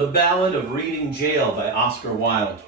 The Ballad of Reading Gaol by Oscar Wilde.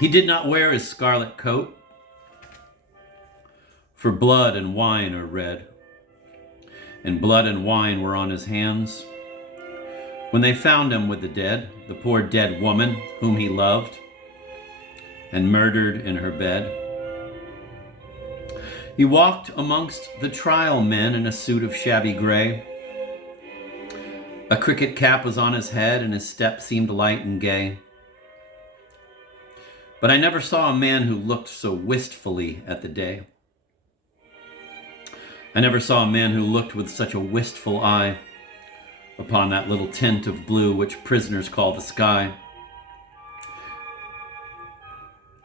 He did not wear his scarlet coat, for blood and wine are red, and blood and wine were on his hands. When they found him with the dead, the poor dead woman whom he loved, and murdered in her bed. He walked amongst the trial men in a suit of shabby gray. A cricket cap was on his head, and his step seemed light and gay. But I never saw a man who looked so wistfully at the day. I never saw a man who looked with such a wistful eye upon that little tint of blue which prisoners call the sky,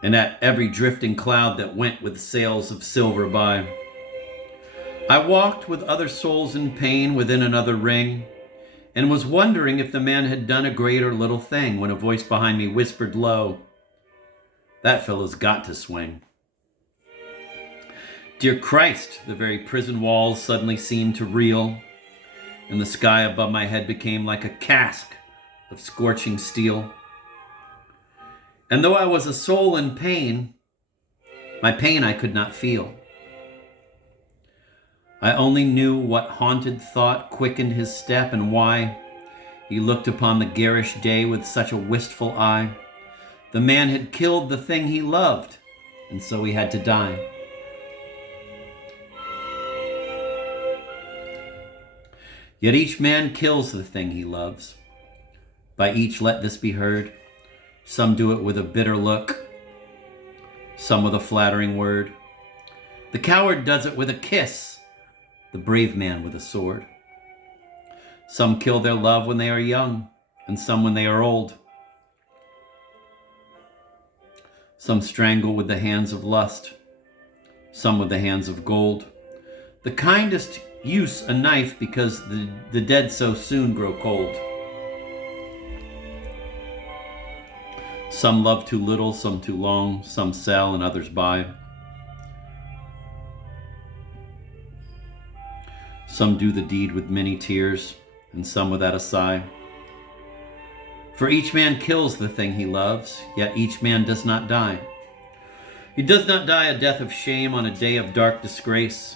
and at every drifting cloud that went with sails of silver by. I walked with other souls in pain within another ring, and was wondering if the man had done a great or little thing, when a voice behind me whispered low, "That fellow's got to swing." Dear Christ, the very prison walls suddenly seemed to reel, and the sky above my head became like a cask of scorching steel. And though I was a soul in pain, my pain I could not feel. I only knew what haunted thought quickened his step, and why he looked upon the garish day with such a wistful eye. The man had killed the thing he loved, and so he had to die. Yet each man kills the thing he loves. By each let this be heard. Some do it with a bitter look, some with a flattering word. The coward does it with a kiss, the brave man with a sword. Some kill their love when they are young, and some when they are old. Some strangle with the hands of lust, some with the hands of gold. The kindest use a knife, because the dead so soon grow cold. Some love too little, some too long, some sell and others buy. Some do the deed with many tears, and some without a sigh. For each man kills the thing he loves, yet each man does not die. He does not die a death of shame on a day of dark disgrace,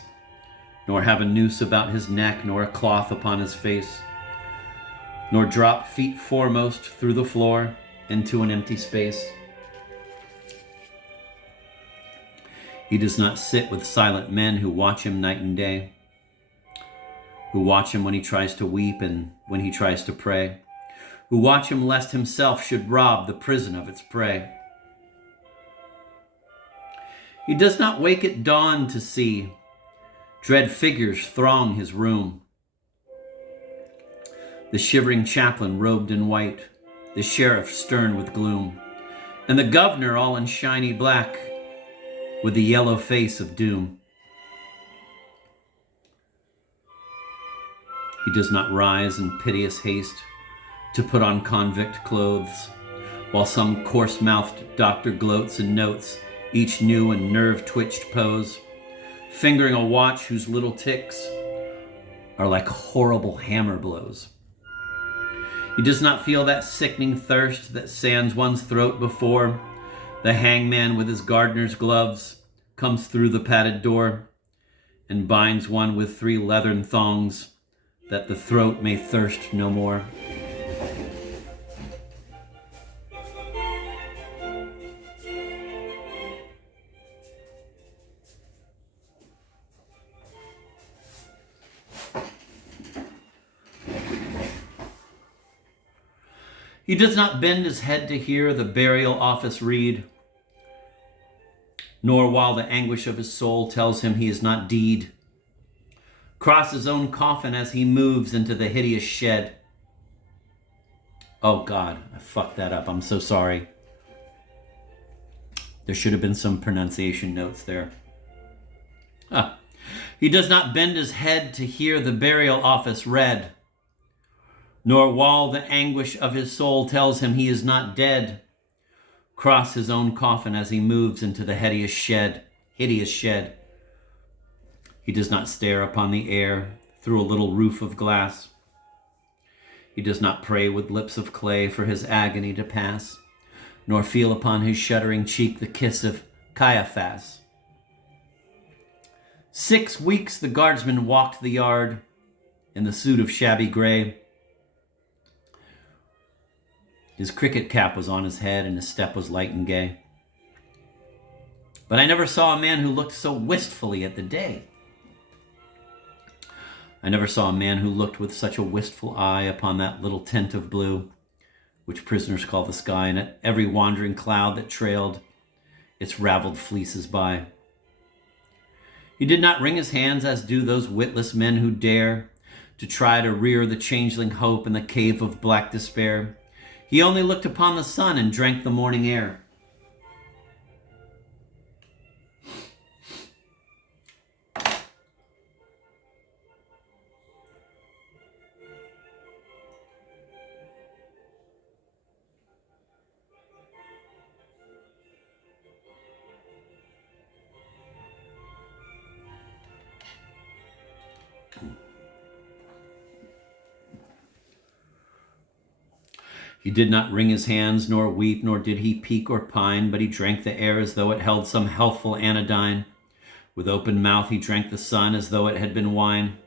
nor have a noose about his neck, nor a cloth upon his face, nor drop feet foremost through the floor into an empty space. He does not sit with silent men who watch him night and day, who watch him when he tries to weep and when he tries to pray, who watch him lest himself should rob the prison of its prey. He does not wake at dawn to see dread figures throng his room. The shivering chaplain robed in white, the sheriff stern with gloom, and the governor all in shiny black with the yellow face of doom. He does not rise in piteous haste to put on convict clothes, while some coarse-mouthed doctor gloats and notes each new and nerve-twitched pose, fingering a watch whose little ticks are like horrible hammer blows. He does not feel that sickening thirst that sands one's throat before the hangman with his gardener's gloves comes through the padded door and binds one with 3 leathern thongs, that the throat may thirst no more. He does not bend his head to hear the burial office read, nor while the anguish of his soul tells him he is not deed. Cross his own coffin as he moves into the hideous shed. Oh God, I fucked that up. I'm so sorry. There should have been some pronunciation notes there. He does not bend his head to hear the burial office read, nor while the anguish of his soul tells him he is not dead, cross his own coffin as he moves into the hideous shed. He does not stare upon the air through a little roof of glass. He does not pray with lips of clay for his agony to pass, nor feel upon his shuddering cheek the kiss of Caiaphas. 6 weeks the guardsman walked the yard in the suit of shabby gray. His cricket cap was on his head and his step was light and gay. But I never saw a man who looked so wistfully at the day. I never saw a man who looked with such a wistful eye upon that little tent of blue, which prisoners call the sky, and at every wandering cloud that trailed its raveled fleeces by. He did not wring his hands as do those witless men who dare to try to rear the changeling hope in the cave of black despair. He only looked upon the sun and drank the morning air. He did not wring his hands, nor weep, nor did he peak or pine, but he drank the air as though it held some healthful anodyne. With open mouth he drank the sun as though it had been wine.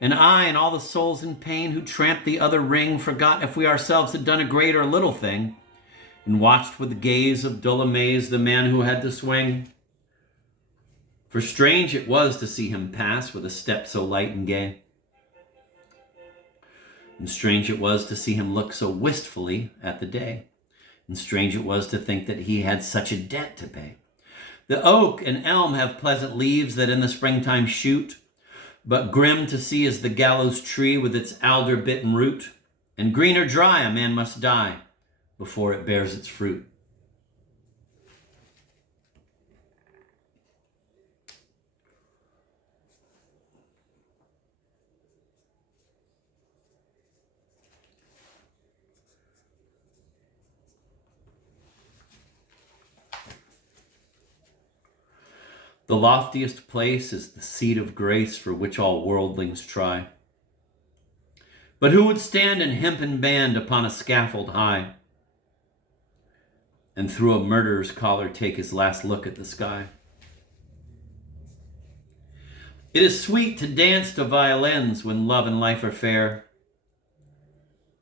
And I and all the souls in pain who tramped the other ring forgot if we ourselves had done a great or little thing, and watched with the gaze of dull amaze the man who had to swing. For strange it was to see him pass with a step so light and gay. And strange it was to see him look so wistfully at the day. And strange it was to think that he had such a debt to pay. The oak and elm have pleasant leaves that in the springtime shoot, but grim to see is the gallows tree with its alder-bitten root. And green or dry a man must die before it bears its fruit. The loftiest place is the seat of grace for which all worldlings try. But who would stand in hempen band upon a scaffold high, and through a murderer's collar take his last look at the sky? It is sweet to dance to violins when love and life are fair.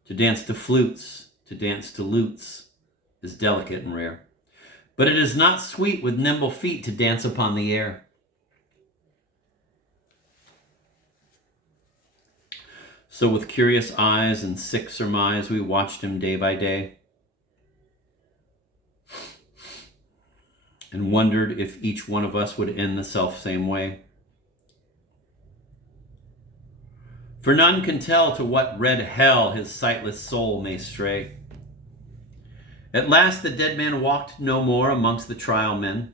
To dance to flutes, to dance to lutes is delicate and rare. But it is not sweet with nimble feet to dance upon the air. So with curious eyes and sick surmise, we watched him day by day, and wondered if each one of us would end the self-same way. For none can tell to what red hell his sightless soul may stray. At last the dead man walked no more amongst the trial men.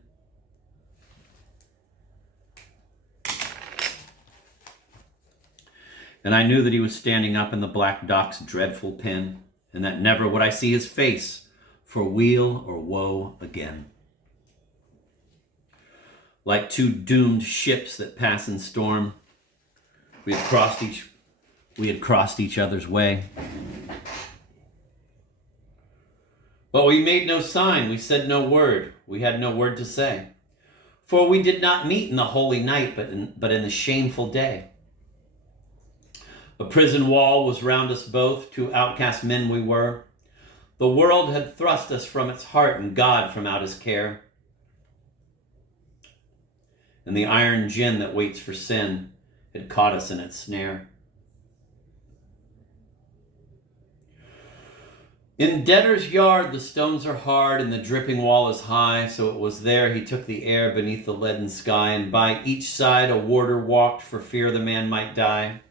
And I knew that he was standing up in the black dock's dreadful pen, and that never would I see his face for weal or woe again. Like two doomed ships that pass in storm, we had crossed each other's way. But we made no sign, we said no word, we had no word to say. For we did not meet in the holy night, but in the shameful day. A prison wall was round us both, two outcast men we were. The world had thrust us from its heart, and God from out his care. And the iron gin that waits for sin had caught us in its snare. In debtor's yard the stones are hard and the dripping wall is high, so it was there he took the air beneath the leaden sky, and by each side a warder walked for fear the man might die.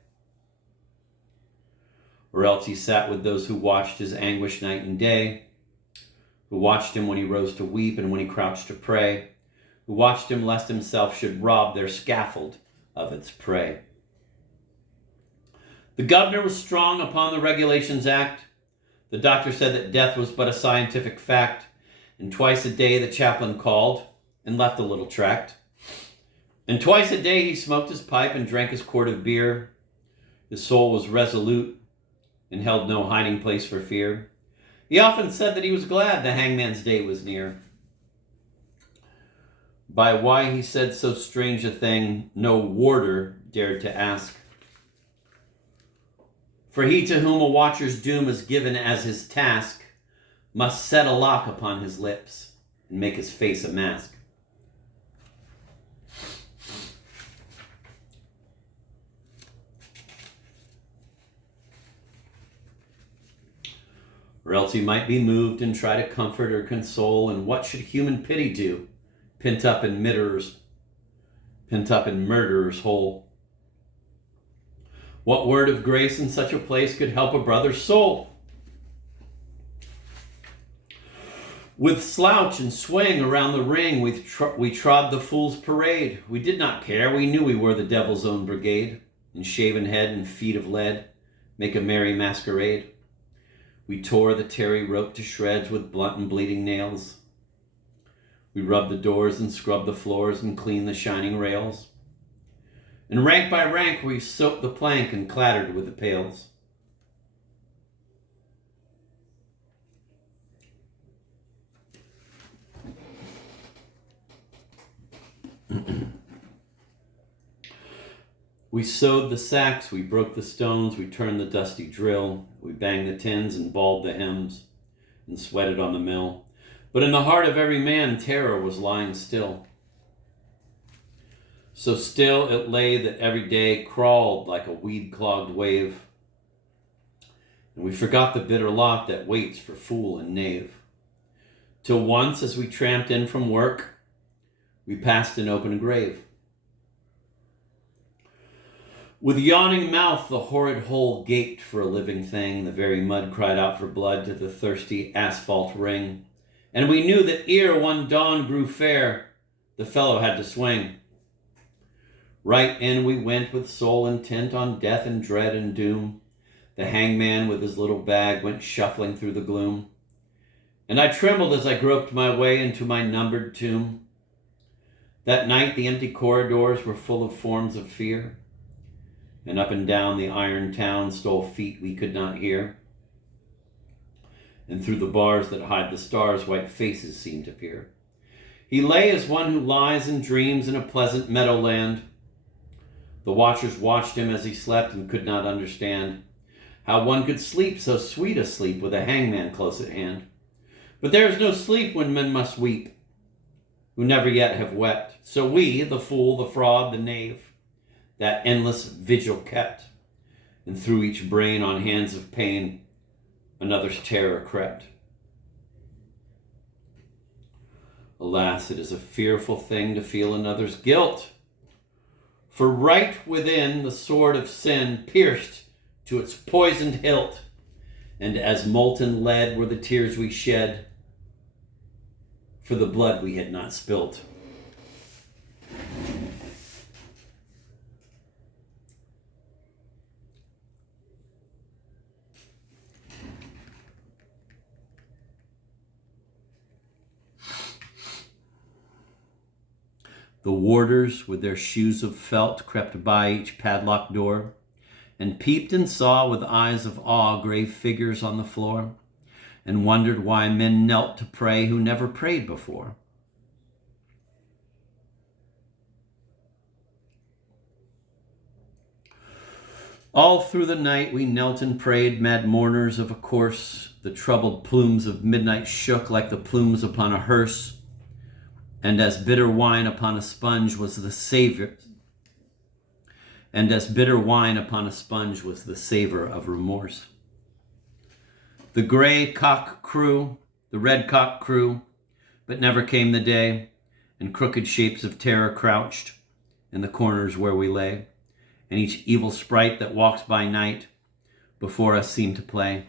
Or else he sat with those who watched his anguish night and day, who watched him when he rose to weep and when he crouched to pray, who watched him lest himself should rob their scaffold of its prey. The governor was strong upon the Regulations Act. The doctor said that death was but a scientific fact, and twice a day the chaplain called and left a little tract. And twice a day he smoked his pipe and drank his quart of beer. His soul was resolute and held no hiding place for fear. He often said that he was glad the hangman's day was near. By why he said so strange a thing, no warder dared to ask. For he to whom a watcher's doom is given as his task must set a lock upon his lips and make his face a mask. Or else he might be moved and try to comfort or console, and what should human pity do, pent up in murderer's hole? What word of grace in such a place could help a brother's soul? With slouch and swing around the ring, we trod the fool's parade. We did not care, we knew we were the devil's own brigade. And shaven head and feet of lead make a merry masquerade. We tore the tarry rope to shreds with blunt and bleeding nails. We rubbed the doors and scrubbed the floors and cleaned the shining rails. And rank by rank we soaped the plank and clattered with the pails. We sewed the sacks, we broke the stones, we turned the dusty drill, we banged the tins and bawled the hymns and sweated on the mill. But in the heart of every man terror was lying still. So still it lay that every day crawled like a weed-clogged wave. And we forgot the bitter lot that waits for fool and knave. Till once, as we tramped in from work, we passed an open grave. With yawning mouth the horrid hole gaped for a living thing. The very mud cried out for blood to the thirsty asphalt ring. And we knew that ere one dawn grew fair, the fellow had to swing. Right in we went with soul intent on death and dread and doom. The hangman with his little bag went shuffling through the gloom. And I trembled as I groped my way into my numbered tomb. That night the empty corridors were full of forms of fear. And up and down the iron town stole feet we could not hear. And through the bars that hide the stars, white faces seemed to peer. He lay as one who lies and dreams in a pleasant meadowland. The watchers watched him as he slept and could not understand how one could sleep so sweet a sleep with a hangman close at hand. But there is no sleep when men must weep, who never yet have wept. So we, the fool, the fraud, the knave, that endless vigil kept, and through each brain on hands of pain, another's terror crept. Alas, it is a fearful thing to feel another's guilt, for right within the sword of sin pierced to its poisoned hilt, and as molten lead were the tears we shed for the blood we had not spilt. The warders, with their shoes of felt, crept by each padlocked door, and peeped and saw with eyes of awe grave figures on the floor, and wondered why men knelt to pray who never prayed before. All through the night we knelt and prayed, mad mourners of a course. The troubled plumes of midnight shook like the plumes upon a hearse. And as bitter wine upon a sponge was the savor, of remorse. The gray cock crew, the red cock crew, but never came the day, and crooked shapes of terror crouched in the corners where we lay, and each evil sprite that walks by night before us seemed to play.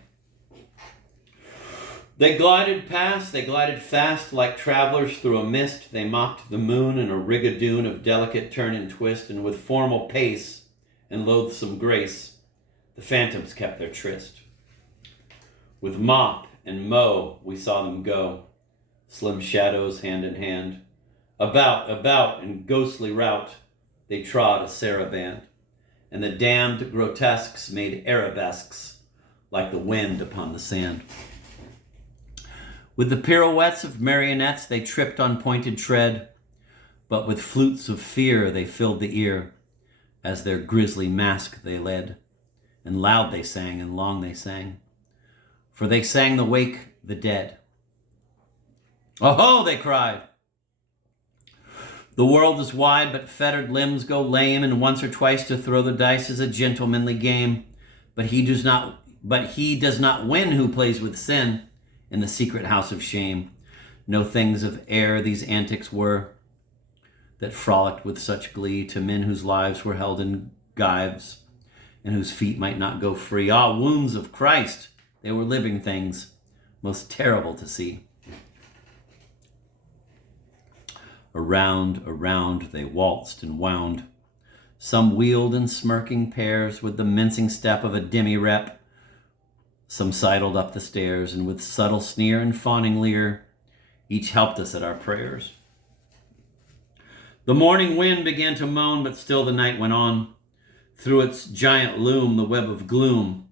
They glided past, they glided fast, like travelers through a mist. They mocked the moon in a rigadoon of delicate turn and twist, and with formal pace and loathsome grace, the phantoms kept their tryst. With mop and mow we saw them go, slim shadows hand in hand. About, in ghostly rout, they trod a saraband, and the damned grotesques made arabesques like the wind upon the sand. With the pirouettes of marionettes they tripped on pointed tread, but with flutes of fear they filled the ear as their grisly mask they led. And loud they sang and long they sang, for they sang the wake the dead. "Oh-ho!" they cried. "The world is wide, but fettered limbs go lame, and once or twice to throw the dice is a gentlemanly game. But he does not win who plays with sin in the secret house of shame. No things of air these antics were, that frolicked with such glee to men whose lives were held in gyves, and whose feet might not go free. Ah, wounds of Christ, they were living things, most terrible to see. Around, around they waltzed and wound. Some wheeled in smirking pairs with the mincing step of a demi-rep. Some sidled up the stairs, and with subtle sneer and fawning leer, each helped us at our prayers. The morning wind began to moan, but still the night went on. Through its giant loom the web of gloom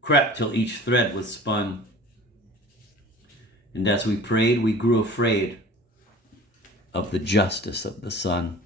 crept till each thread was spun. And as we prayed, we grew afraid of the justice of the sun.